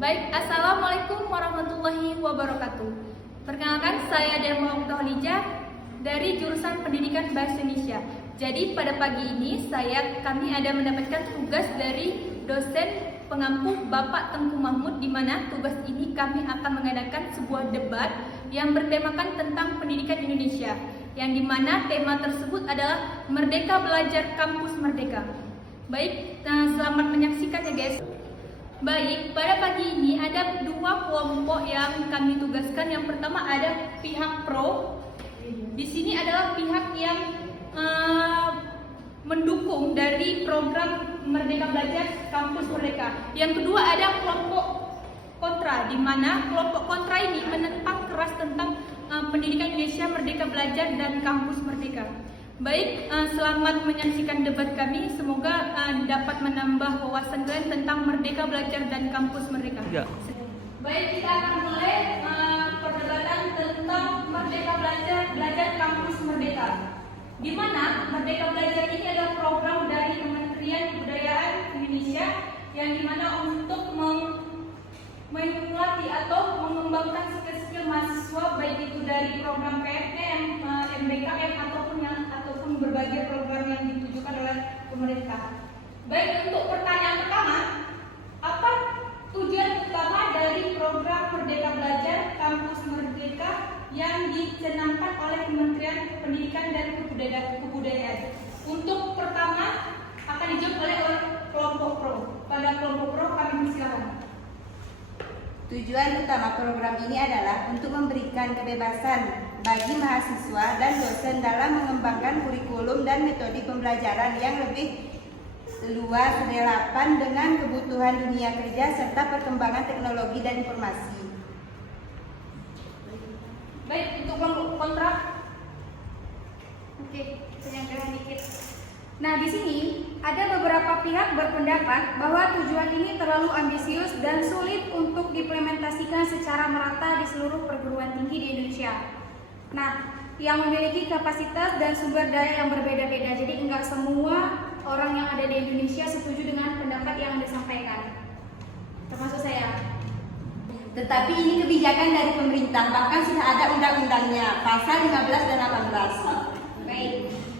Baik, Assalamualaikum warahmatullahi wabarakatuh. Perkenalkan, saya Dema Muhtahlijah dari jurusan Pendidikan Bahasa Indonesia. Jadi pada pagi ini kami ada mendapatkan tugas dari dosen pengampu Bapak Tengku Mahmud, di mana tugas ini kami akan mengadakan sebuah debat yang bertemakan tentang pendidikan Indonesia, yang dimana tema tersebut adalah Merdeka Belajar Kampus Merdeka. Baik, selamat menyaksikan ya guys. Baik, pada pagi ini ada dua kelompok yang kami tugaskan. Yang pertama ada pihak pro. Di sini adalah pihak yang mendukung dari program Merdeka Belajar Kampus Merdeka. Yang kedua ada kelompok kontra, di mana kelompok kontra ini menentang keras tentang pendidikan Indonesia, Merdeka Belajar dan Kampus Merdeka. Baik, selamat menyaksikan debat kami. Semoga dapat menambah wawasan kalian tentang Merdeka Belajar dan Kampus Merdeka. Ya. Baik, kita akan mulai perdebatan tentang Merdeka Belajar Kampus Merdeka. Di mana Merdeka Belajar ini adalah program dari Kementerian Kebudayaan Indonesia yang dimana untuk melatih atau mengembangkan skill mahasiswa, baik itu dari program PNM, MBKM ataupun berbagai program yang ditujukan oleh pemerintah. Baik, untuk pertanyaan pertama, apa tujuan utama dari program Merdeka Belajar Kampus Merdeka yang dicanangkan oleh Kementerian Pendidikan dan Kebudayaan? Untuk pertama akan dijawab oleh kelompok pro. Pada kelompok pro kami persilakan. Tujuan utama program ini adalah untuk memberikan kebebasan bagi mahasiswa dan dosen dalam mengembangkan kurikulum dan metode pembelajaran yang lebih luas, relevan dengan kebutuhan dunia kerja serta perkembangan teknologi dan informasi. Baik, untuk kelompok kontra. Oke, penyanggalan dikit. Nah, di sini ada beberapa pihak berpendapat bahwa tujuan ini terlalu ambisius dan sulit untuk diimplementasikan secara merata di seluruh perguruan tinggi di Indonesia. Nah, yang memiliki kapasitas dan sumber daya yang berbeda-beda. Jadi enggak semua orang yang ada di Indonesia setuju dengan pendapat yang disampaikan. Termasuk saya. Tetapi ini kebijakan dari pemerintah, bahkan sudah ada undang-undangnya, pasal 15 dan 18. Baik.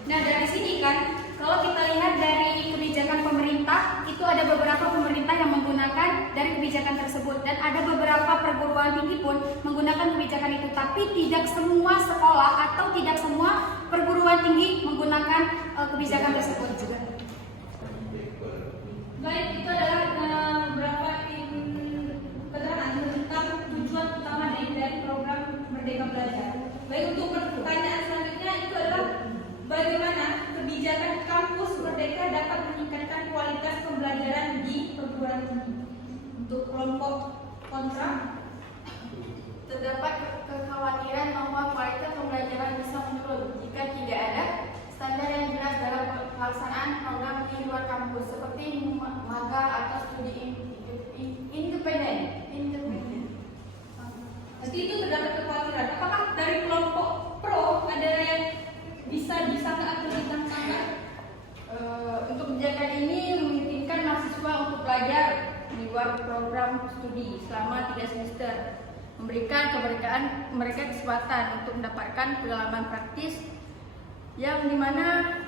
Nah, dari sini kan kalau kita lihat dari kebijakan pemerintah, itu ada beberapa pemerintah yang menggunakan dari kebijakan tersebut, dan ada beberapa perguruan tinggi pun menggunakan kebijakan itu, tapi tidak semua sekolah atau tidak semua perguruan tinggi menggunakan kebijakan tersebut juga. Baik, itu adalah beberapa keterangan tentang tujuan utama dari program Merdeka Belajar. Baik, untuk pertanyaan selanjutnya itu adalah bagaimana kebijakan kampus Merdeka dapat meningkatkan kualitas pembelajaran di perguruan tinggi? Untuk kelompok kontra, terdapat kekhawatiran bahwa kualitas pembelajaran bisa menurun jika tidak ada standar yang jelas dalam pelaksanaan program di luar kampus seperti magang atau studi independen. Meski itu terdapat kekhawatiran, apakah dari kelompok pro ada yang bisa disangka atau ditentangkan? Untuk kebijakan ini memungkinkan mahasiswa untuk belajar di luar program studi selama 3 semester, memberikan kemerdekaan mereka kesempatan untuk mendapatkan pengalaman praktis yang dimana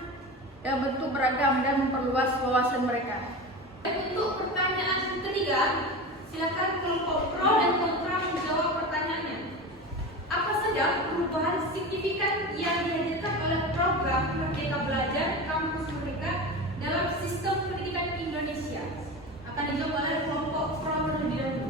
bentuk beragam dan memperluas wawasan mereka. Untuk pertanyaan ketiga, silakan kelompok pro dan kontra menjawab pertanyaannya. Apa saja perubahan signifikan yang dihadirkan oleh program Merdeka Belajar Kampus Merdeka dalam sistem pendidikan Indonesia? Akan dijawab oleh kelompok pro terlebih dahulu.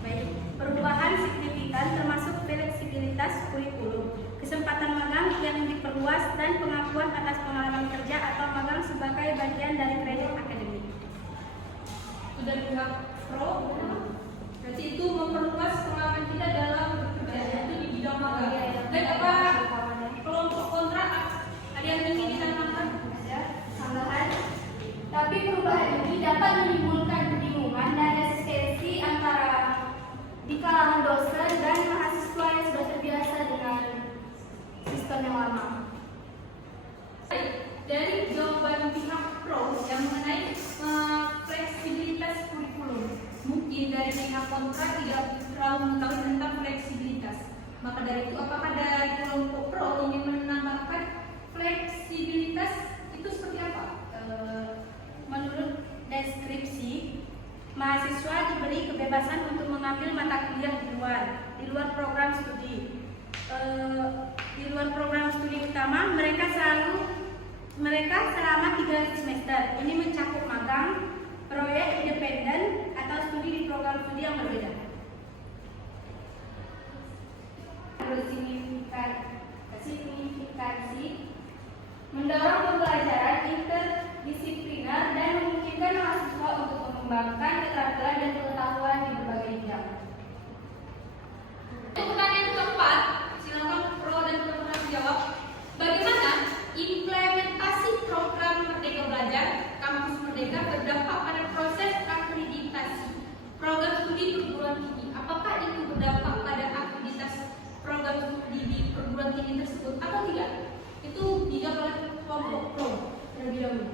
Baik, perubahan signifikan termasuk fleksibilitas kurikulum, kesempatan magang yang diperluas, dan pengakuan atas pengalaman kerja atau magang sebagai bagian dari kredit akademik. Sudah pihak pro, berarti itu memperluas pengalaman kita dalam bekerja, yaitu di bidang magang. Dan apa kelompok kontra, ada yang ingin ditambahkan? Ada tambahan, tapi perubahan ini dapat menimbulkan kebingungan dan resistensi dari pihak kontra tidak terlalu mengetahui tentang fleksibilitas. Maka dari itu, apakah dari kelompok pro ingin menambahkan fleksibilitas itu seperti apa? Menurut deskripsi, mahasiswa diberi kebebasan untuk mengambil mata kuliah di luar program studi. Di luar program studi utama, mereka selama 3 semester. Ini mencakup magang, proyek independen, atau studi di program studi yang berbeda. Signifikansi mendorong pembelajaran interdisipliner dan memungkinkan mahasiswa untuk mengembangkan keterampilan dan pengetahuan di berbagai bidang. Untuk pertanyaan keempat, silakan pro dan kontra menjawab. Bagaimana implementasi program Merdeka Belajar Kampus Merdeka berdampak pada proses akreditasi program studi perguruan tinggi? Apakah itu berdampak pada akreditasi program studi di perguruan tinggi tersebut atau tidak? Itu dijawab oleh kelompok pro terlebih dahulu.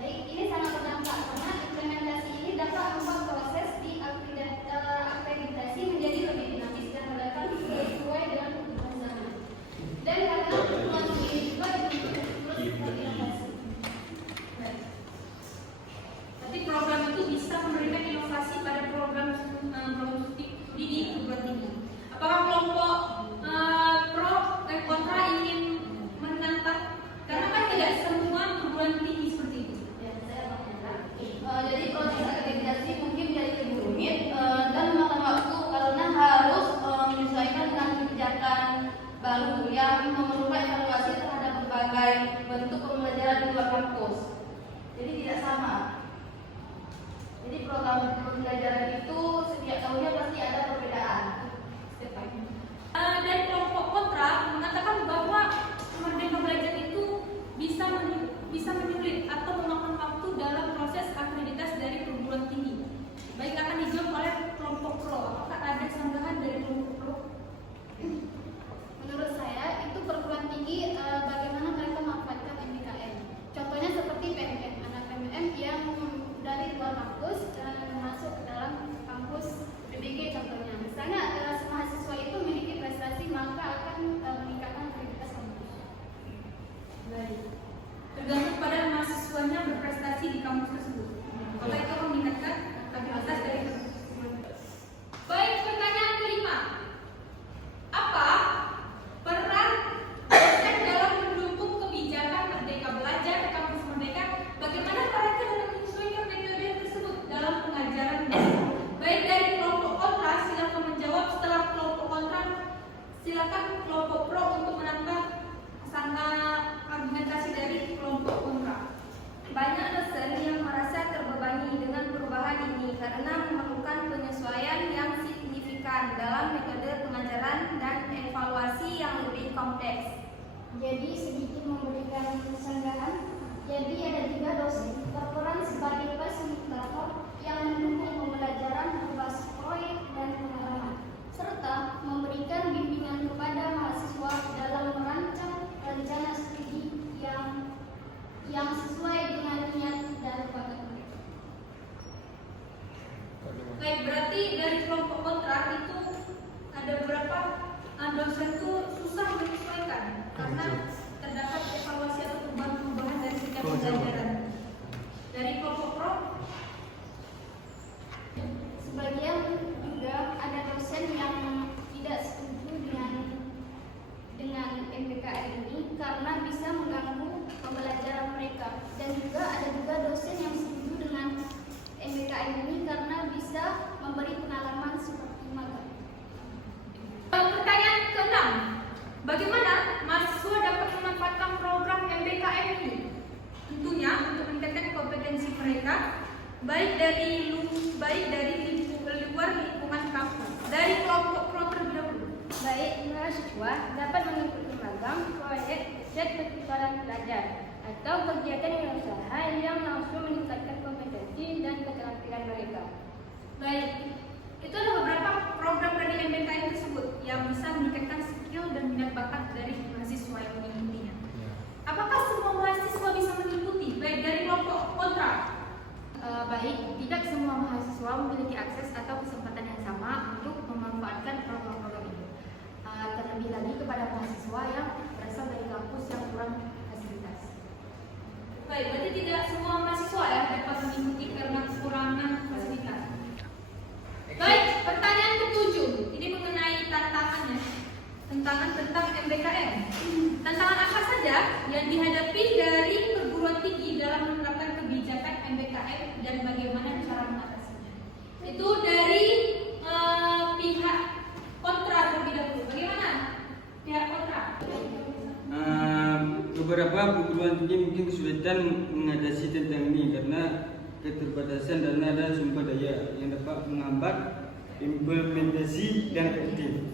Baik, ini sangat berdampak karena implementasi ini dapat membuat proses di akreditasi menjadi lebih dinamis dan relevan sesuai dengan kebutuhan zaman. Dan karena kebutuhan ini juga dibentuk inovasi. Berarti program itu bisa memberikan inovasi pada program studi di perguruan tinggi. Apakah kelompok pro dan kontra ingin menantang? Karena kan tidak semua perguruan tinggi seperti itu. Ya, saya mengenal. Jadi proses akreditasi mungkin jadi lebih rumit dan memakan waktu karena harus menyesuaikan dengan kebijakan baru yang memerlukan evaluasi terhadap berbagai bentuk pembelajaran di luar kampus. Jadi tidak sama. Jadi program pembelajaran itu setiap tahunnya pasti ada perbedaan. Dan kelompok kontra mengatakan bahwa Merdeka Belajar itu bisa menyulit atau memakan waktu dalam proses akreditasi dari perguruan tinggi. Baik, akan dijawab oleh kelompok pro. Apakah ada sanggahan dari kelompok pro? Menurut saya itu perguruan tinggi bagaimana mereka memanfaatkan MBKM. Contohnya seperti PMM, anak PMM yang dari luar kampus masuk ke dalam kampus PBG contohnya. Misalnya mahasiswa itu memiliki prestasi maka akan meningkatkan aktivitas kampus. Baik. Tergantung pada mahasiswanya berprestasi di kampus tersebut. Maka itu akan meningkatkan aktivitas dari kampus tersebut. Baik, pertanyaan kelima. Apa peran dosen dalam mendukung kebijakan Merdeka Belajar Kampus Merdeka? Bagaimana mereka dalam menyesuaikan metode tersebut dalam pengajaran? Baik, dari kelompok kontra silakan menjawab. Setelah kelompok kontra, silakan kelompok pro untuk menambah argumentasi dari kelompok kontra. Banyak dosen yang merasa terbebani dengan perubahan ini karena memerlukan penyesuaian yang signifikan dalam metode pengajaran dan evaluasi yang lebih kompleks. Jadi sedikit memberikan sanggahan. Jadi ada 3 dosen berperan sebagai fasilitator yang mendukung pembelajaran berbasis proyek dan pengalaman, serta memberikan bimbingan kepada mahasiswa dalam merancang rencana studi yang sesuai dengan niat dan bakat mereka. Baik, berarti dari kelompok kontra itu ada beberapa dosen itu susah menyesuaikan karena terdapat evaluasi atau perubahan dari setiap pembelajaran. Dari kelompok pro, Sebagian juga ada dosen yang tidak setuju dengan MBKM ini karena bisa mengganggu pembelajaran mereka, dan juga ada dosen yang setuju dengan MBKM ini karena bisa memberi pengalaman seperti magang. pertanyaan ke-6. Bagaimana mahasiswa dapat memanfaatkan program MBKM ini? Tentunya untuk meningkatkan kompetensi mereka, baik dari luar lingkungan kampus. Dari kelompok pro terlebih dahulu. Baik, mahasiswa dapat mengikuti magang, proyek, riset, pertukaran pelajar, atau kegiatan usaha yang langsung meningkatkan kompetensi dan keterampilan mereka. Baik, itu ada beberapa program dari MBKM tersebut yang bisa meningkatkan skill dan minat bakat dari mahasiswa yang mengikutinya. Apakah semua mahasiswa bisa mengikuti? Baik, dari kelompok kontra. Baik, tidak semua mahasiswa memiliki akses perguruan tinggi mungkin kesulitan mengatasi tentang ini karena keterbatasan dana dan sumber daya yang dapat menghambat implementasi dan efektif.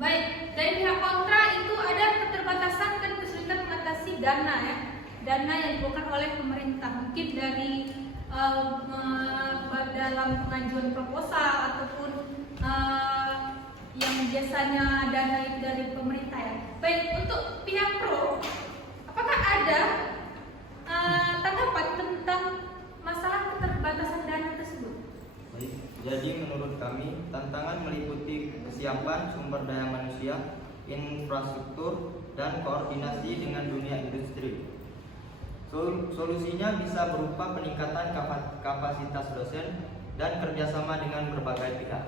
Baik, dari pihak kontra itu ada keterbatasan dan kesulitan mengatasi dana ya. Dana yang dibutuhkan oleh pemerintah, mungkin dari dalam pengajuan proposal ataupun yang biasanya dana itu dari pemerintah ya. Baik, untuk pihak pro, apakah ada tanggapan tentang masalah keterbatasan dana tersebut? Baik, jadi menurut kami tantangan meliputi kesiapan sumber daya manusia, infrastruktur, dan koordinasi dengan dunia industri. Solusinya bisa berupa peningkatan kapasitas dosen dan kerjasama dengan berbagai pihak.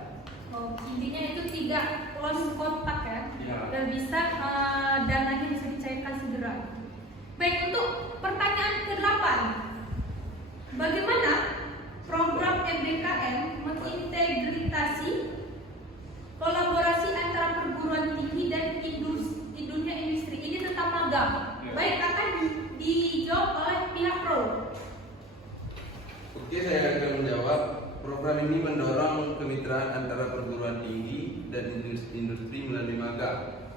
Oh, intinya itu tidak close kontak ya, dan bisa dananya bisa dicairkan segera. Baik, untuk pertanyaan ke-8, bagaimana program MBKM mengintegrasi kolaborasi antara perguruan tinggi dan dunia industri? Ini tentang magang. Baik, akan dijawab oleh pihak pro. Oke, saya akan menjawab. Program ini mendorong kemitraan antara perguruan tinggi dan industri melalui magang,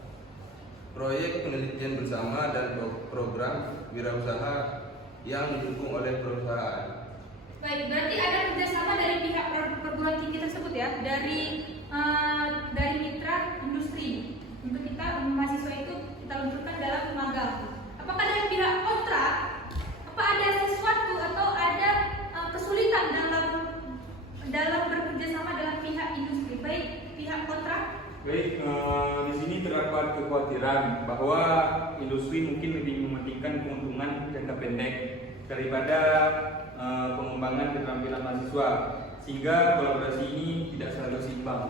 proyek penelitian bersama, dan program wirausaha yang didukung oleh perusahaan. Baik, berarti ada kerjasama dari pihak perguruan tinggi tersebut ya, dari mitra industri. Untuk kita mahasiswa itu kita luncurkan dalam magang. Apakah dari pihak kontra, apa ada sesuatu atau ada kesulitan dalam bekerja sama dengan pihak industri? Baik, pihak kontra. Baik, di sini terdapat kekhawatiran bahwa industri mungkin lebih mementingkan keuntungan jangka pendek daripada pengembangan keterampilan mahasiswa, sehingga kolaborasi ini tidak selalu seimbang.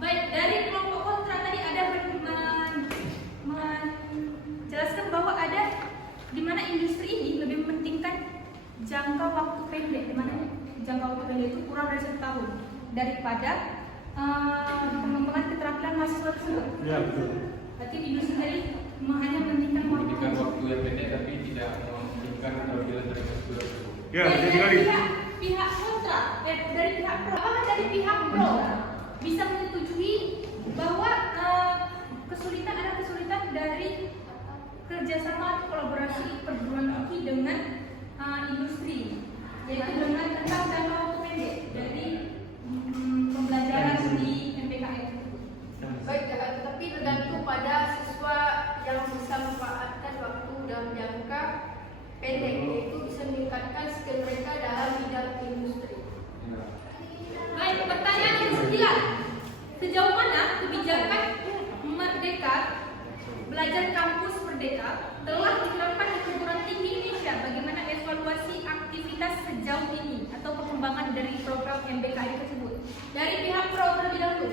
Baik, dari kelompok kontra tadi ada menjelaskan bahwa ada di mana industri ini lebih mementingkan jangka waktu pendek, di mana jangka waktu pendek itu kurang dari 1 tahun daripada pengembangan keterampilan mahasiswa tersebut. Ya, betul. Berarti industri tadi hanya mementingkan Waktu yang pendek tapi tidak mementingkan keterampilan dari mahasiswa tersebut. Ya, dari pihak kontra, dari pihak pro, apakah dari pihak pro bisa menyetujui bahwa ada kesulitan dari kerjasama kolaborasi perguruan tinggi dengan industri, yaitu dengan tentang jangka waktu pendek dari pembelajaran di MBKM. Baik, tetapi tergantung pada siswa yang bisa memanfaatkan waktu dalam jangka pendek, yaitu bisa meningkatkan skill mereka dalam bidang industri. Baik, pertanyaan yang ke-9, sejauh mana kebijakan Merdeka Belajar Kampus Merdeka telah diterapkan di perguruan tinggi Indonesia? Bagaimana evaluasi aktivitas sejauh ini atau pengembangan dari program MBKM tersebut? Dari pihak pro terlebih dahulu.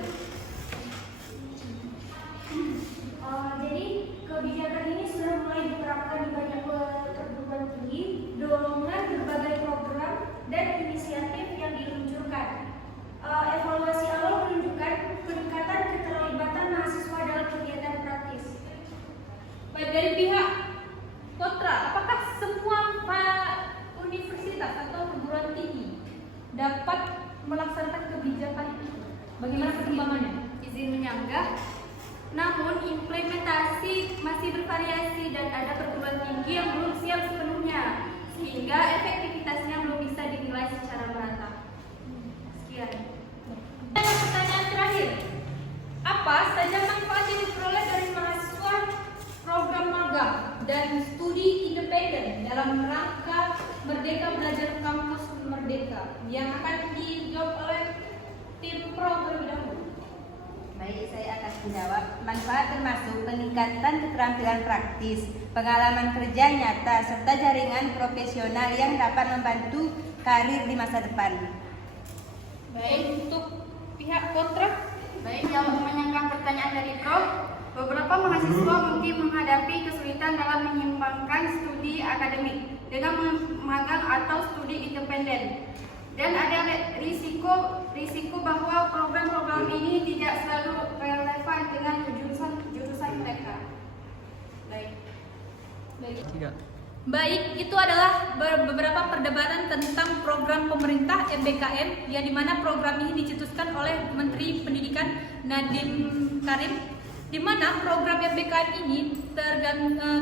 Jadi kebijakan ini sudah mulai diterapkan di banyak perguruan tinggi dengan berbagai program dan inisiatif yang diluncurkan. Evaluasi awal menunjukkan peningkatan keterlibatan mahasiswa dalam kegiatan praktis. Baik, dari pihak kontra, apakah semua universitas atau perguruan tinggi dapat melaksanakan kebijakan itu? Bagaimana perkembangannya? Izin menyanggah. Namun implementasi masih bervariasi dan ada perguruan tinggi yang belum siap sepenuhnya, sehingga efektivitasnya belum bisa dinilai secara merata. Sekian. Pertanyaan terakhir, apa saja manfaat yang diperoleh dari mahasiswa program magang dan studi independen dalam rangka Merdeka Belajar Kampus Merdeka? Yang akan dijawab oleh tim pro terlebih dahulu. Baik, saya akan menjawab. Manfaat termasuk peningkatan keterampilan praktis, pengalaman kerja nyata, serta jaringan profesional yang dapat membantu karir di masa depan. Baik, untuk pihak kontra. Baik, jawab menyanggah pertanyaan dari Prof. Beberapa mahasiswa mungkin menghadapi kesulitan dalam menyeimbangkan studi akademik dengan magang atau studi independen, dan ada risiko risiko bahwa program-program ini tidak selalu relevan dengan jurusan mereka. Baik, itu adalah beberapa perdebatan tentang program pemerintah MBKM yang dimana program ini dicetuskan oleh Menteri Pendidikan Nadiem Karim, di mana program MBKM ini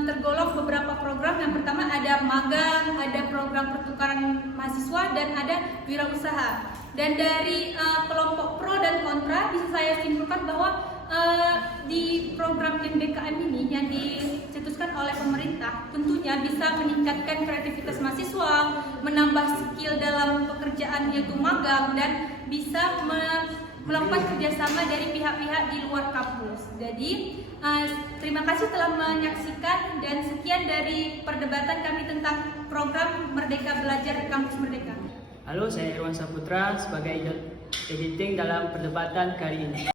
tergolong beberapa program. Yang pertama ada magang, ada program pertukaran mahasiswa, dan ada wirausaha. Dan dari kelompok pro dan kontra bisa saya simpulkan bahwa di program MBKM ini yang dicetuskan oleh pemerintah tentunya bisa meningkatkan kreativitas mahasiswa, menambah skill dalam pekerjaan yaitu magang, dan bisa melakukan kerjasama dari pihak-pihak di luar kampus. Jadi terima kasih telah menyaksikan, dan sekian dari perdebatan kami tentang program Merdeka Belajar Kampus Merdeka. Halo, saya Irwan Saputra sebagai editing dalam perdebatan kali ini.